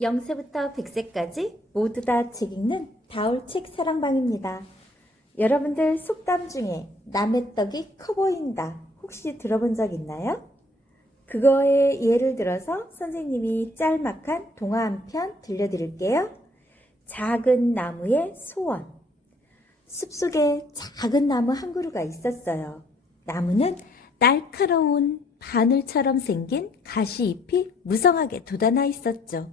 0세부터 100세까지 모두 다 책 읽는 다올 책 사랑방입니다. 여러분들 속담 중에 남의 떡이 커 보인다 혹시 들어본 적 있나요? 그거에 예를 들어서 선생님이 짤막한 동화 한 편 들려드릴게요. 작은 나무의 소원. 숲속에 작은 나무 한 그루가 있었어요. 나무는 날카로운 바늘처럼 생긴 가시잎이 무성하게 돋아나 있었죠.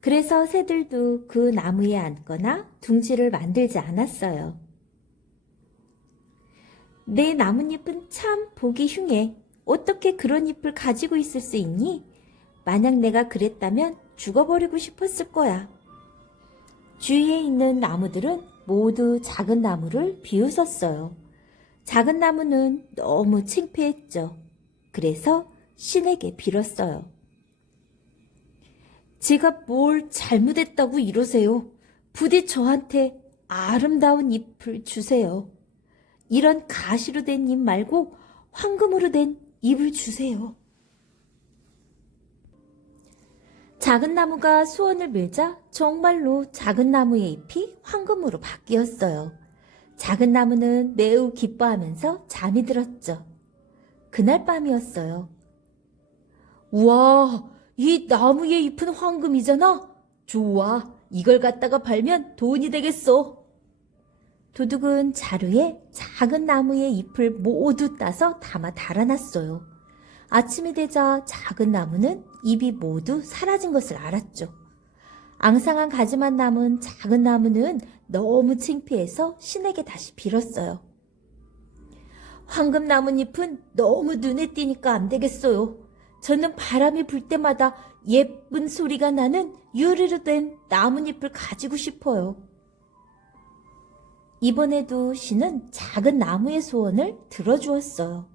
그래서 새들도 그 나무에 앉거나 둥지를 만들지 않았어요. 내 나뭇잎은 참 보기 흉해. 어떻게 그런 잎을 가지고 있을 수 있니? 만약 내가 그랬다면 죽어버리고 싶었을 거야. 주위에 있는 나무들은 모두 작은 나무를 비웃었어요. 작은 나무는 너무 창피했죠. 그래서 신에게 빌었어요. 제가 뭘 잘못했다고 이러세요? 부디 저한테 아름다운 잎을 주세요. 이런 가시로 된 잎 말고 황금으로 된 잎을 주세요. 작은 나무가 소원을 빌자 정말로 작은 나무의 잎이 황금으로 바뀌었어요. 작은 나무는 매우 기뻐하면서 잠이 들었죠. 그날 밤이었어요. 우와, 이 나무의 잎은 황금이잖아. 좋아, 이걸 갖다가 팔면 돈이 되겠어. 도둑은 자루에 작은 나무의 잎을 모두 따서 담아 달아놨어요. 아침이 되자 작은 나무는 잎이 모두 사라진 것을 알았죠. 앙상한 가지만 남은 작은 나무는 너무 창피해서 신에게 다시 빌었어요. 황금 나뭇잎은 너무 눈에 띄니까 안 되겠어요. 저는 바람이 불 때마다 예쁜 소리가 나는 유리로 된 나뭇잎을 가지고 싶어요. 이번에도 신은 작은 나무의 소원을 들어주었어요.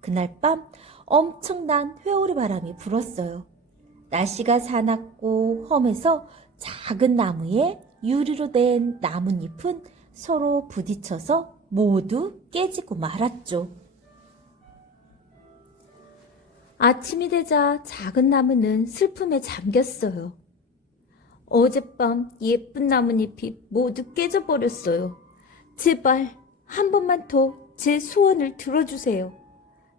그날 밤 엄청난 회오리 바람이 불었어요. 날씨가 사납고 험해서 작은 나무에 유리로 된 나뭇잎은 서로 부딪혀서 모두 깨지고 말았죠. 아침이 되자 작은 나무는 슬픔에 잠겼어요. 어젯밤 예쁜 나뭇잎이 모두 깨져버렸어요. 제발 한 번만 더 제 소원을 들어주세요.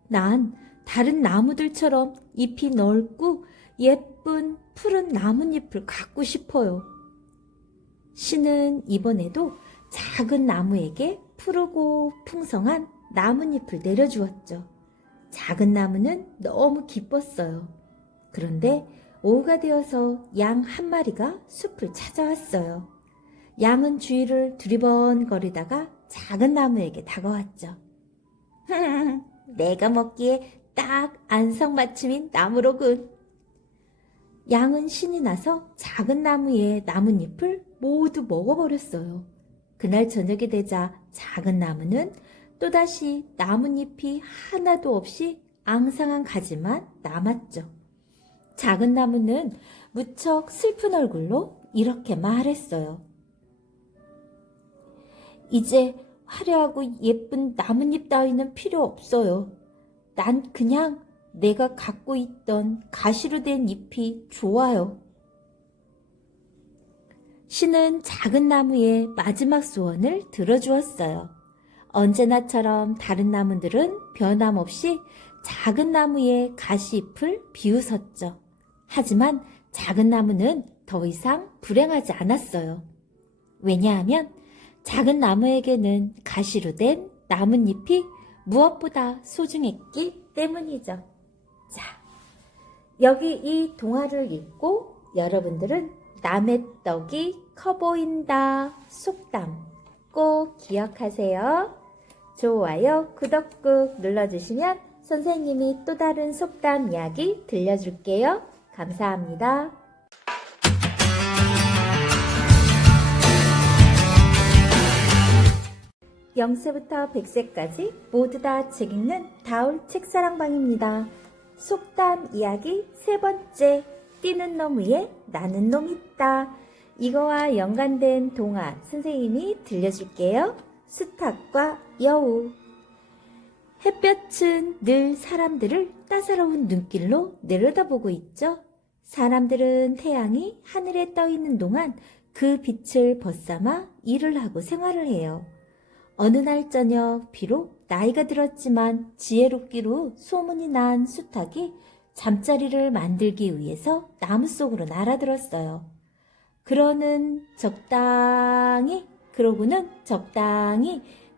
난 다른 나무들처럼 잎이 넓고 예쁜 푸른 나뭇잎을 갖고 싶어요. 신은 이번에도 작은 나무에게 푸르고 풍성한 나뭇잎을 내려주었죠. 작은 나무는 너무 기뻤어요. 그런데 오후가 되어서 양 한 마리가 숲을 찾아왔어요. 양은 주위를 두리번거리다가 작은 나무에게 다가왔죠. 내가 먹기에 딱 안성맞춤인 나무로군. 양은 신이 나서 작은 나무의 나뭇잎을 모두 먹어버렸어요. 그날 저녁이 되자 작은 나무는 또다시 나뭇잎이 하나도 없이 앙상한 가지만 남았죠. 작은 나무는 무척 슬픈 얼굴로 이렇게 말했어요. 이제 화려하고 예쁜 나뭇잎 따위는 필요 없어요. 난 그냥 내가 갖고 있던 가시로 된 잎이 좋아요. 신은 작은 나무의 마지막 소원을 들어주었어요. 언제나처럼 다른 나무들은 변함없이 작은 나무의 가시잎을 비웃었죠. 하지만 작은 나무는 더 이상 불행하지 않았어요. 왜냐하면 작은 나무에게는 가시로 된 나뭇잎이 무엇보다 소중했기 때문이죠. 자, 여기 이 동화를 읽고 여러분들은 남의 떡이 커 보인다 속담 꼭 기억하세요. 좋아요, 구독 꾹 눌러주시면 선생님이 또 다른 속담 이야기 들려줄게요. 감사합니다. 0세부터 100세까지 모두 다 책 읽는 다올 책사랑방입니다. 속담 이야기 세 번째, 뛰는 놈 위에 나는 놈 있다. 이거와 연관된 동화 선생님이 들려줄게요. 수탉과 여우. 햇볕은 늘 사람들을 따사로운 눈길로 내려다보고 있죠. 사람들은 태양이 하늘에 떠 있는 동안 그 빛을 벗삼아 일을 하고 생활을 해요. 어느 날 저녁 비록 나이가 들었지만 지혜롭기로 소문이 난 수탉이 잠자리를 만들기 위해서 나무 속으로 날아들었어요. 그러고는 적당히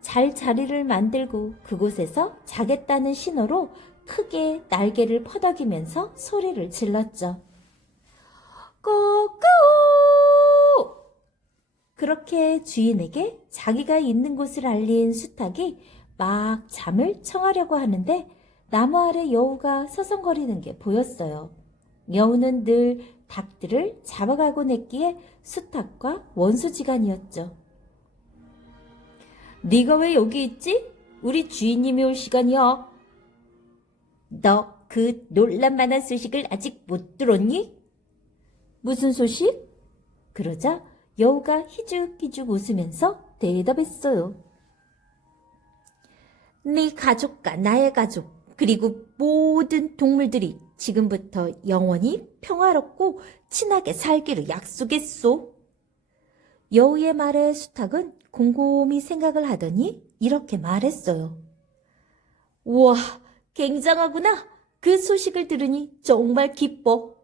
잘 자리를 만들고 그곳에서 자겠다는 신호로 크게 날개를 퍼덕이면서 소리를 질렀죠. 꼬꼬! 그렇게 주인에게 자기가 있는 곳을 알린 수탉이 막 잠을 청하려고 하는데 나무 아래 여우가 서성거리는 게 보였어요. 여우는 늘 닭들을 잡아가곤 했기에 수탉과 원수지간이었죠. 네가 왜 여기 있지? 우리 주인님이 올 시간이야. 너 그 놀랄만한 소식을 아직 못 들었니? 무슨 소식? 그러자 여우가 희죽희죽 웃으면서 대답했어요. 네 가족과 나의 가족 그리고 모든 동물들이 지금부터 영원히 평화롭고 친하게 살기로 약속했소. 여우의 말에 수탉은 곰곰이 생각을 하더니 이렇게 말했어요. 우와, 굉장하구나. 그 소식을 들으니 정말 기뻐.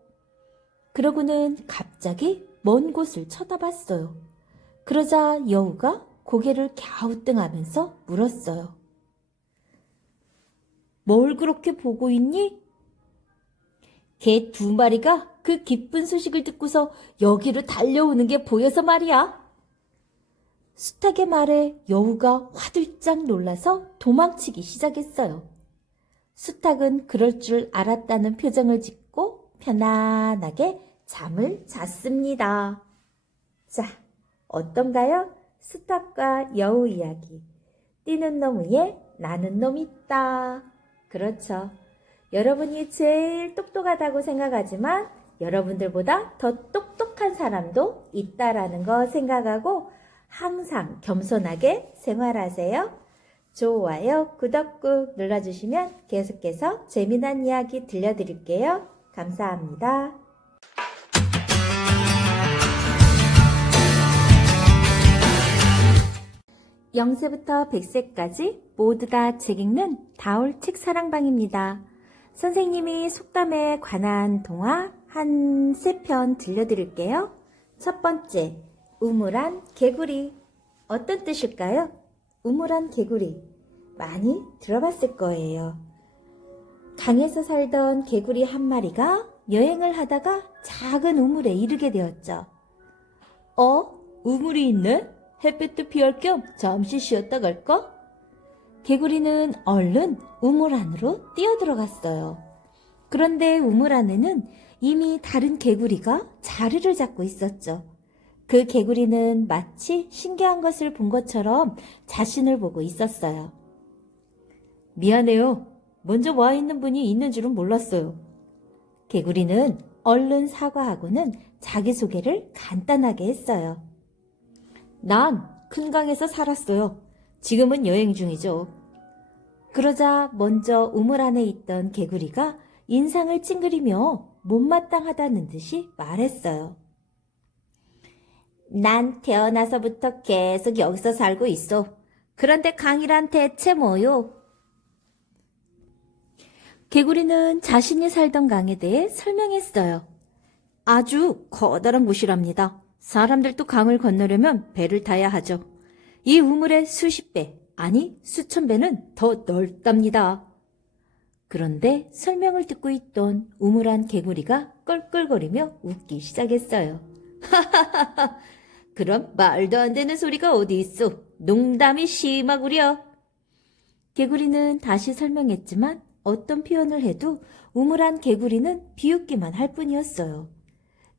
그러고는 갑자기 먼 곳을 쳐다봤어요. 그러자 여우가 고개를 갸우뚱하면서 물었어요. 뭘 그렇게 보고 있니? 개 2마리가 그 기쁜 소식을 듣고서 여기로 달려오는 게 보여서 말이야. 수탉의 말에 여우가 화들짝 놀라서 도망치기 시작했어요. 수탉은 그럴 줄 알았다는 표정을 짓고 편안하게 잠을 잤습니다. 자, 어떤가요? 수탉과 여우 이야기. 뛰는 놈 위에 나는 놈 있다. 그렇죠. 여러분이 제일 똑똑하다고 생각하지만 여러분들보다 더 똑똑한 사람도 있다라는 거 생각하고 항상 겸손하게 생활하세요. 좋아요, 구독 꾹 눌러주시면 계속해서 재미난 이야기 들려드릴게요. 감사합니다. 0세부터 100세까지 모두 다 책 읽는 다올 책 사랑방입니다. 선생님이 속담에 관한 동화 한 3편 들려드릴게요. 첫 번째, 우물안 개구리. 어떤 뜻일까요? 우물안 개구리. 많이 들어봤을 거예요. 강에서 살던 개구리 한 마리가 여행을 하다가 작은 우물에 이르게 되었죠. 우물이 있네? 햇빛도 피할 겸 잠시 쉬었다 갈까? 개구리는 얼른 우물 안으로 뛰어들어갔어요. 그런데 우물 안에는 이미 다른 개구리가 자리를 잡고 있었죠. 그 개구리는 마치 신기한 것을 본 것처럼 자신을 보고 있었어요. 미안해요. 먼저 와 있는 분이 있는 줄은 몰랐어요. 개구리는 얼른 사과하고는 자기소개를 간단하게 했어요. 난 큰 강에서 살았어요. 지금은 여행 중이죠. 그러자 먼저 우물 안에 있던 개구리가 인상을 찡그리며 못마땅하다는 듯이 말했어요. 난 태어나서부터 계속 여기서 살고 있어. 그런데 강이란 대체 뭐요? 개구리는 자신이 살던 강에 대해 설명했어요. 아주 커다란 곳이랍니다. 사람들도 강을 건너려면 배를 타야 하죠. 이 우물의 수십 배, 아니 수천 배는 더 넓답니다. 그런데 설명을 듣고 있던 우물 안 개구리가 껄껄거리며 웃기 시작했어요. 하하하하, 그럼 말도 안 되는 소리가 어디 있어. 농담이 심하구려. 개구리는 다시 설명했지만 어떤 표현을 해도 우물 안 개구리는 비웃기만 할 뿐이었어요.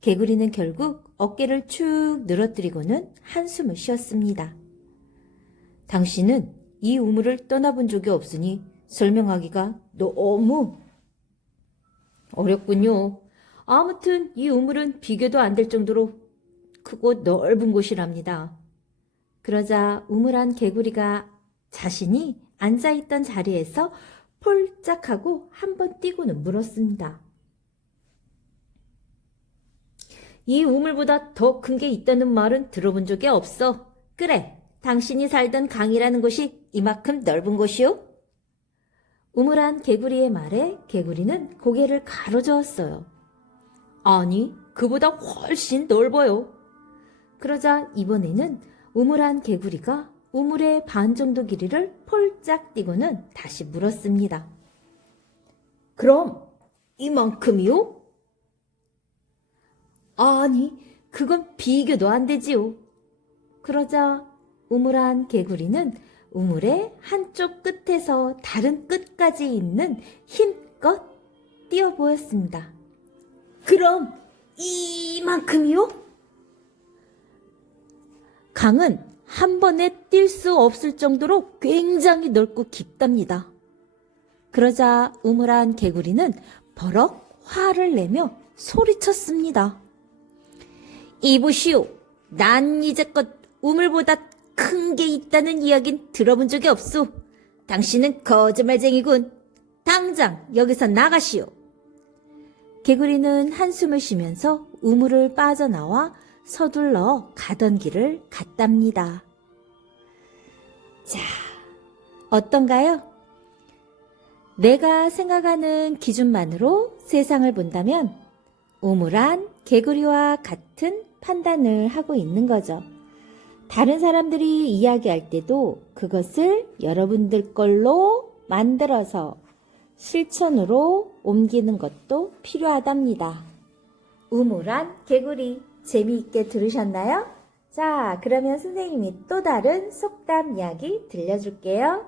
개구리는 결국 어깨를 축 늘어뜨리고는 한숨을 쉬었습니다. 당신은 이 우물을 떠나본 적이 없으니 설명하기가 너무 어렵군요. 아무튼 이 우물은 비교도 안 될 정도로 크고 넓은 곳이랍니다. 그러자 우물 안 개구리가 자신이 앉아있던 자리에서 폴짝하고 한번 뛰고는 물었습니다. 이 우물보다 더 큰 게 있다는 말은 들어본 적이 없어. 그래, 당신이 살던 강이라는 곳이 이만큼 넓은 곳이오? 우물안 개구리의 말에 개구리는 고개를 가로저었어요. 아니, 그보다 훨씬 넓어요. 그러자 이번에는 우물안 개구리가 우물의 반 정도 길이를 폴짝 뛰고는 다시 물었습니다. 그럼 이만큼이요? 아니, 그건 비교도 안 되지요. 그러자 우물안 개구리는 우물의 한쪽 끝에서 다른 끝까지 있는 힘껏 뛰어 보였습니다. 그럼 이만큼이요? 강은 한 번에 뛸 수 없을 정도로 굉장히 넓고 깊답니다. 그러자 우물안 개구리는 버럭 화를 내며 소리쳤습니다. 이보시오, 난 이제껏 우물보다 큰 게 있다는 이야긴 들어본 적이 없소. 당신은 거짓말쟁이군. 당장 여기서 나가시오. 개구리는 한숨을 쉬면서 우물을 빠져나와 서둘러 가던 길을 갔답니다. 자, 어떤가요? 내가 생각하는 기준만으로 세상을 본다면 우물안 개구리와 같은 판단을 하고 있는 거죠. 다른 사람들이 이야기할 때도 그것을 여러분들 걸로 만들어서 실천으로 옮기는 것도 필요하답니다. 우물안 개구리 재미있게 들으셨나요? 자, 그러면 선생님이 또 다른 속담 이야기 들려줄게요.